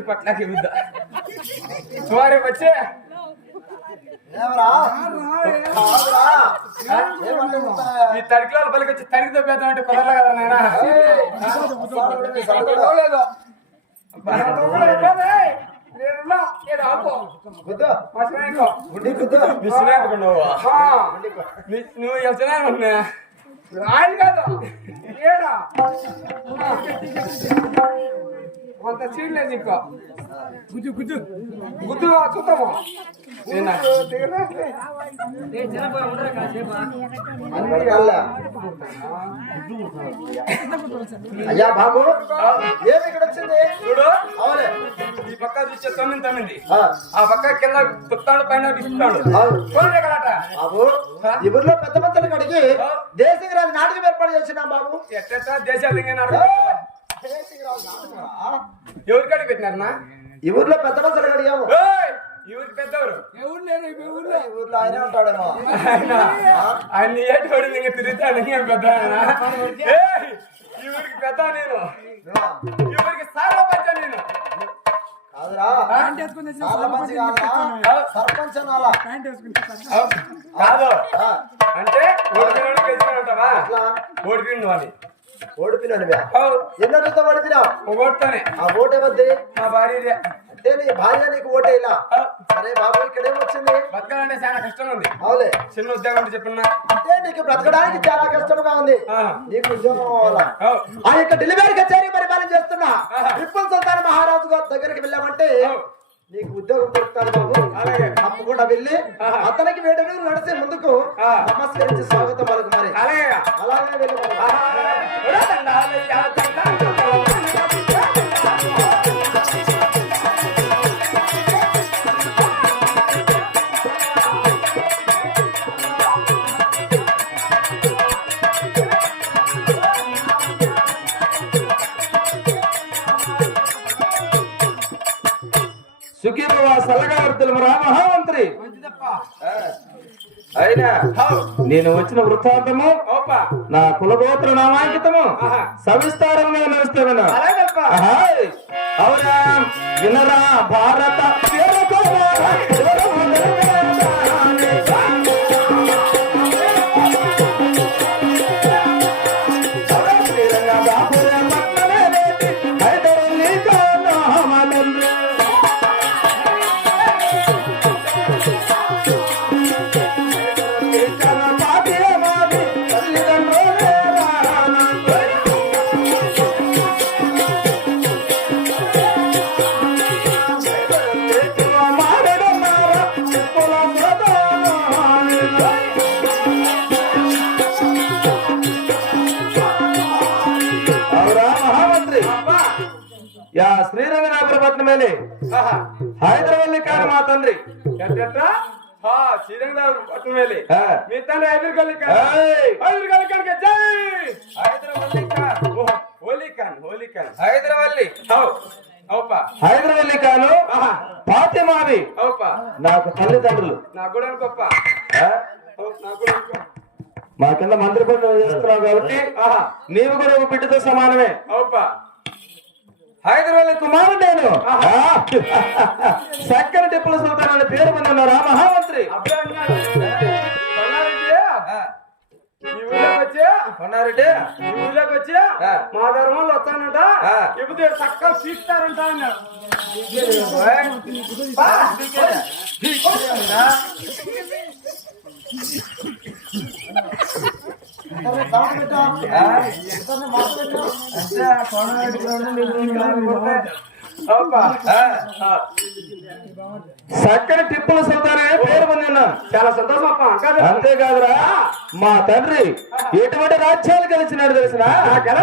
ఇద్దరు పక్కలకి వద్ద సుమారే వచ్చే? ఈ తడికిలో పలికి వచ్చి తడికి తప్పేద్దాం అంటే కుదరలే కదా. నువ్వు వెళ్తున్నా ఆయన కాదు ఏడా కొంత చీడలేదు నీకు గుజ్జు గుజ్జు గుజ్జు చూద్దాము. అయ్యా బాబు ఇక్కడ వచ్చింది చూడు అవునే ఈ పక్క చూసే తొమ్మిది తొమ్మిది ఆ, పక్క కింద తుప్తాడు పైన కలాట బాబు ఈ ఊర్లో పెద్ద పెద్దలు కడిగి దేశీ రాజు నాటకం ఏర్పాటు చేసినాం బాబు ఎట్ట దేశాలు ఏ? ఎవరికాడికి పెట్టినారనా ఈ ఊర్లో పెద్ద ఏయ్! ఈ ఊరికి పెద్దవారు ఎవరు లేరు? ఊర్లో. ఊర్లో ఆయనే ఉంటాడేమో. ఆయన ఆయన ఏటి పడింది ఇంకా తిరుగుతాడు ఇంకేం పెద్ద ఊరికి పెద్ద నేను. ఈ ఊరికి సారా పంచ నేను. కాదు. అంటే ఓడిపోయినోడు గెలిచిన ఉంటావా? అట్లా ఓడిపోయింది ఎన్నో నీతో ఓడిపినావు ఒక ఓటుతోనే ఆ ఓటేమద్ది మా భార్య అంటే నీ భార్య నీకు ఓటే ఇలా? అరే బాబు ఇక్కడేం వచ్చింది? బతకాలంటే చాలా కష్టంగా ఉంది అవులే. చిన్న ఉద్యోగం అంటే చెప్పున్నా? అంటే నీకు బ్రతకడానికి చాలా కష్టంగా ఉంది. ఆ. నీకు ఉద్యోగం అవ్వాలా అవు, ఆ యొక్క డెలివరీ కచేరీ పరిపాలన చేస్తున్నా. ఆహా. విప్పుల సుల్తాన్ మహారాజు గారి దగ్గరికి వెళ్ళామంటే. నీకు ఉద్యోగం దొరుకుతాడు బాబు. అలాగే. తప్పకుండా వెళ్ళి. అతనికి వేడి రోజులు నడిచి ముందుకు. నమస్కరించి స్వాగతం పలుకు మరి అలాగే. అలాగే వెళ్ళి సుఖీభవ సల్లగావర్తులు రా మహామంత్రి అయినా నేను వచ్చిన వృత్తాంతము నా కులగోత్ర నామాంకితము. సవిస్తారంగా అలాగప్ప. అవునా? వినరా? భారత యా శ్రీరంగనాథపట్నం ಮೇಲೆ ఆహా, హైదరాబాద్ కాదు మా తండ్రి. ఎట్ట ఆ శ్రీరంగరావు పట్టణం వెళ్ళి ఆ. మీ తండ్రి ఐదురు గల్లి ఏయ్! హైదరాబాద్ కాను అవుపా. నాకు తల్లిదండ్రులు. మా కింద మంత్రి పనులు చేస్తున్నావు కాబట్టి ఆహా. నీవు కూడా ఒక బిడ్డతో సమానమే. అవుపా. హైదరాబాద్ కుమారు నేను? చక్కని టిప్పుల సుల్తాన్ అనే పేరు పొంది ఉన్నారు ఆ. మహామంత్రి అప్పుడే అన్నాడు కొన్నారెడ్డి ఆ, ఈ ఊళ్ళోకి వచ్చి కొన్నారెడ్డి ఈ ఊళ్ళోకి వచ్చి ఆ. మా ధర్మంలో వస్తానంట ఆ. ఇప్పుడు చక్కగా తీస్తారంట అన్నాడు అవుపా ఆ, చక్కని టిప్పుల సుల్తాన్ పేరు పొంది ఉన్నాను చాలా సంతోషం అంతేకాదురా మా తండ్రి ఎటువంటి రాజ్యాలు గెలిచినాడు తెలిసిన? ఎలా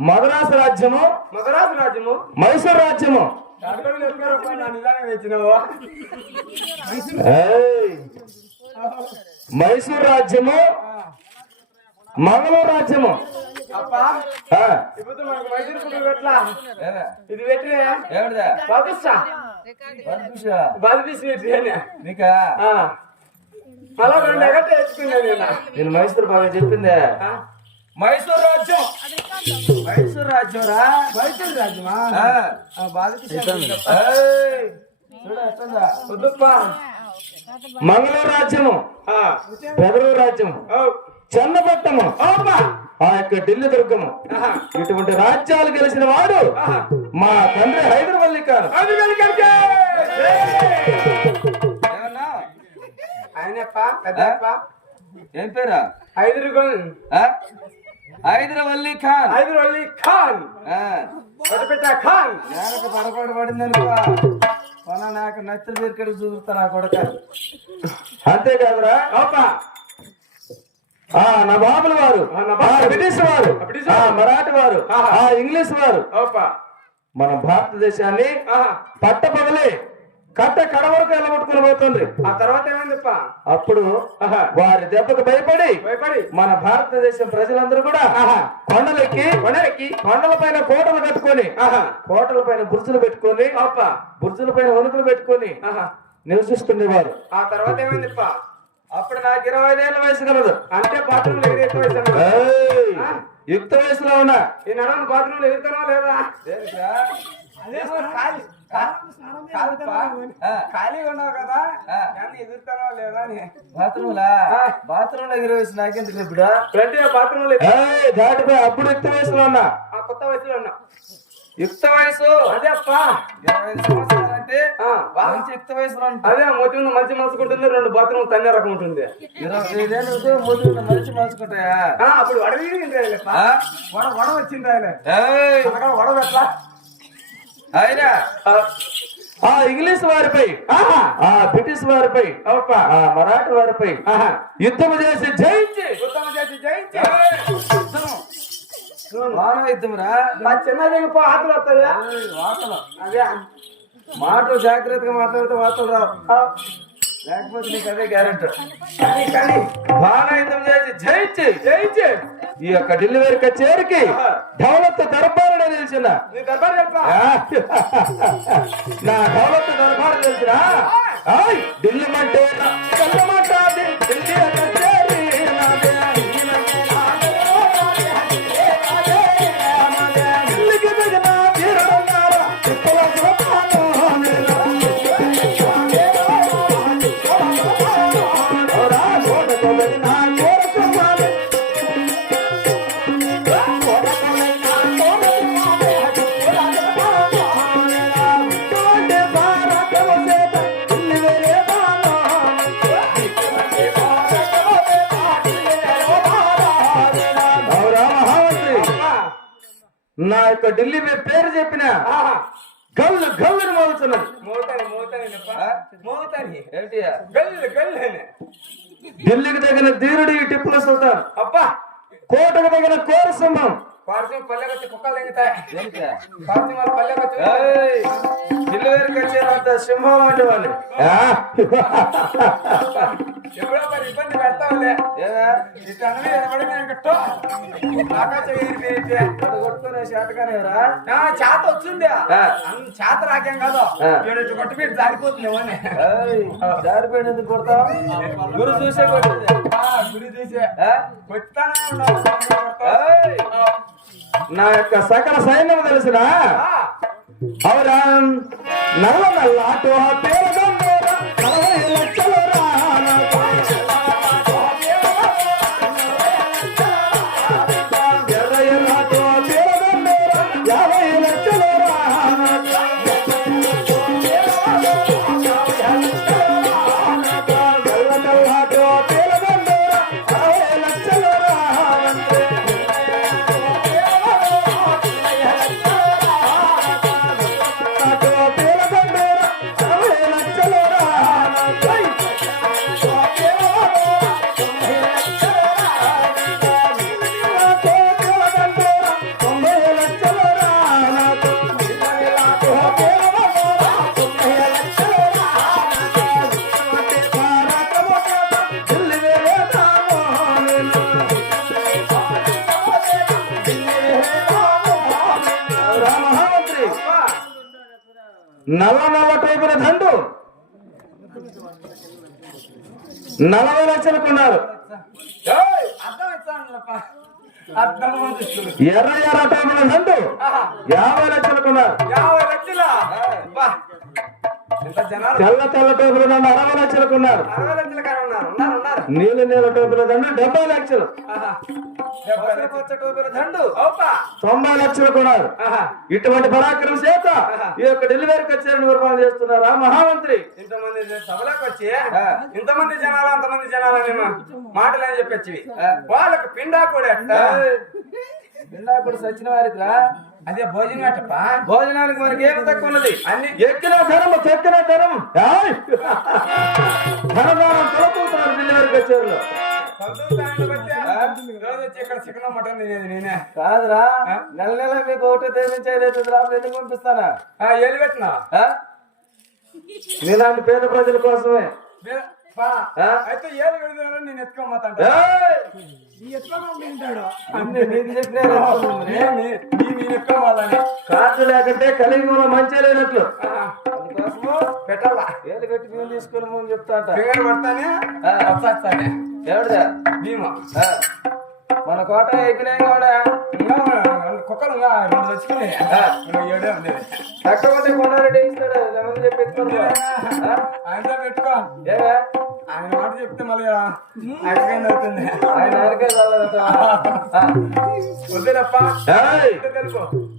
మద్రాసు రాజ్యము. మదరాసు రాజ్యము. మైసూరు రాజ్యము! మైసూరు రాజ్యము. మంగళూరు రాజ్యము? ఇది నేను. మైసూరు బాగా చెప్పిందే? మైసూర్ రాజ్యం మైసూర్ రాజ్యం రా మైసూరు రాజ్యమా మంగళూరు రాజ్యము. ఆ. పెదరూరు రాజ్యము. చన్నపట్టము. ఆ యొక్క ఢిల్లీ దుర్గము. ఇటువంటి రాజ్యాలు గెలిచిన వాడు. మా తండ్రి హైదరాబాద్ ఆయనప్ప పెద్దప్ప? ఏం పేరా? హైదరాబాద్. హైదరాబాద్ ఖాన్ హైదరాబాద్ ఖాన్ ఆ. వడపెట్ట ఖాన్ నేనొక పొరపాటు పడింది అనుకో కొన నాకు నచ్చలు పేరు చూపుతా నా కొడక అంతేకాదురా. ఆ వారు ఆ, నవాబులు. ఆ బ్రిటిష్ వారు ఆ వారు. మరాఠీ వారు ఆహా. ఆ ఇంగ్లీష్ వారు. మన భారతదేశాన్ని ఆహా. పట్టపగలి కట్ట కడవరకు వెళ్ళగొట్టుకుని పోతుంది ఆ తర్వాత ఏమైందప్ప అప్పుడు ఆహా. వారి దెబ్బకు భయపడి భయపడి మన భారతదేశం ప్రజలందరూ కూడా ఆహా. కొండలెక్కి కొండెక్కి కొండల పైన కోటలు కట్టుకొని ఆహా. కోటల పైన బుర్జులు పెట్టుకొని. బుర్జుల పైన వణుకులు పెట్టుకొని ఆహా. నివసిస్తుండేవారు ఆ తర్వాత ఏమైందిప్ప అప్పుడు నాకు ఇరవై ఐదేళ్ళ వయసు కలదు అంటే బాత్రూమ్! ఆ? యుక్త వయసులో ఉన్నా ఈ నడవని బాత్రూమ్లో ఎగురుతానో లేదా ఖాళీగా ఉన్నావు కదా ఆ. కానీ ఎగురుతానో లేదా అని. బాత్రూమ్లా? ఆ. బాత్రూమ్ దగ్గర వేసి నాకెందుకు ఇప్పుడు అంటే బాత్రూమ్లో ఏయ్, దాటిపోయి అప్పుడు యుక్త వయసులో ఉన్నా. ఆ కొత్త వయసులో ఉన్నా. యుక్త వయసు? అదే అప్ప. ఇరవై సంవత్సరాలు అంటే మంచి యుక్త వయసులో అదే మొత్తం మీద మంచి మనసుకు ఉంటుంది రెండు బాత్రూమ్ తన్నే రకం ఉంటుంది. ఇరవై ఐదేళ్ళు ఉంటే ముందు మంచి మలుచుకుంటాయా ఆ, అప్పుడు వడవి? వడ వడ వచ్చింది రాయలే ఏయ్, అనగా అయినా ఆ, ఇంగ్లీష్ వారిపై. ఆ బ్రిటిష్ వారిపై. ఆ మరాఠీ వారిపై ఆహా. యుద్ధం చేసి జయించి ఉత్తమ చేసి జయించి వాన యుద్ధంరా మా చిన్నది పో ఆకులు వస్తాయా ఏయ్, వాతలు అదే మాటలు జాగ్రత్తగా మాట్లాడితే వాతలు రావు లేకపోతే నీకు అదే గ్యారెంటీ కానీ కానీ బాణ యుద్ధం చేసి జయించి జయించి ఈ యొక్క ఢిల్లీ వారి కచేరికి. దౌలత్ దర్బార్ చెప్పా. ఆ, నా దౌలత్ దర్బారు తెలిసిన ఢిల్లీ అంటే ఢిల్లీ కచేరి ఢిల్లీ పే- పేరు చెప్పిన. గల్లు గల్లుని మోగుతున్నది మోతాని మోతాని మోతాని. ఏంటి గల్లు గల్లు. ఢిల్లీకి తగిన ధీరుడు టిప్పుల సుల్తాన్. అబ్బా. కోటకు తగిన కోర సింహం పార్సం పల్లెకి వచ్చి కుక్కలు తెంగుతాయి పార్సం వాళ్ళ పల్లెకి వచ్చి ఢిల్లీ వేరుకి వచ్చేంత సింహం లాంటి వాళ్ళు. ఎవరో మరి ఇబ్బంది పెడతావులే. కట్టో ఆకాశం కొట్టుకునే చేత వచ్చింది. చేత రాకేం కాదు. ఏడు ఇటు కొట్టి పెట్టి జారిపోతుంది అని. జారిపోయిన ఎందుకు కొడతావు? గురు చూసే కొట్టేది. గురి చూసే ఆ? కొట్టానే ఉన్నావు ఏయ్! నా యొక్క సకల సైన్యం తెలిసిన అవురా నల్ల నల్ల ఆటో పేరగండోరా, నల్ల నల్ల టోపుల దండు నలభై లక్షలు కొన్నారు. ఎర్ర ఎర్ర టోపుల దండు యాభై లక్షలు కొన్నారు. యాభై లక్షల? తెల్ల తెల్ల టోపుల దండు అరవై లక్షలు కొన్నారు అరవై లక్షల కాడ ఉన్నారు ఉన్నారు. ఉన్నారు నీళ్ళ నీళ్ళ టోపుల దండు డెబ్బై లక్షలు. తొంభై లక్షలు కొన్నారు ఆహా. ఇటువంటి పరాక్రమ చేత ఈ యొక్క డెలివరీకి వచ్చే నిర్మాణం చేస్తున్నారా మహామంత్రి? ఇంతమంది సభలోకి వచ్చి ఇంతమంది జనాలు అంతమంది జనాలు అని మాటలు అని చెప్పొచ్చి వాళ్ళకి పిండా కూడా ఇందాకుడు సచిన వారికి రా అదే భోజనం ఎట్టప్ప భోజనానికి మనకి ఏమి తక్కువ ఉన్నది అన్ని ఎక్కిన ధనం చెక్కిన ఏయ్! ధనదానం తొలపుతున్నారు డెలివరీ కచేరీలో. కాదురా నెల నెల మీకు ఒకటో తేదీ రాత్రి ఎందుకు పంపిస్తానా? ఆ, ఏలు పెట్టినా? నీలాంటి పేద ప్రజల కోసమే? అయితే ఏలు పెడతారని నేను. నేను ఎత్తుకోవాలని కార్డు లేకుంటే కలియుగంలో మంచి లేనట్లు. అందుకోసము పెట్టాలా? ఏలు పెట్టి మేము తీసుకుని ముందు చెప్తా పడతానే. వస్తానే ఎవరిదా? భీమా. మన కోట అయిపోయినాయి కూడా కుక్కలు రెండు ఇంకా ఏడే ఉండేది తక్కువ కొండారెడ్డి ఇస్తాడు? చెప్పి పెట్టుకో? ఆయన మాట చెప్తే మళ్ళీ ఆయన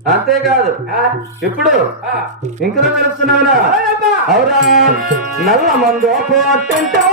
అంతేకాదు. ఇప్పుడు ఇంకా తెలుస్తున్నావునా నల్ల మందు పోటంటో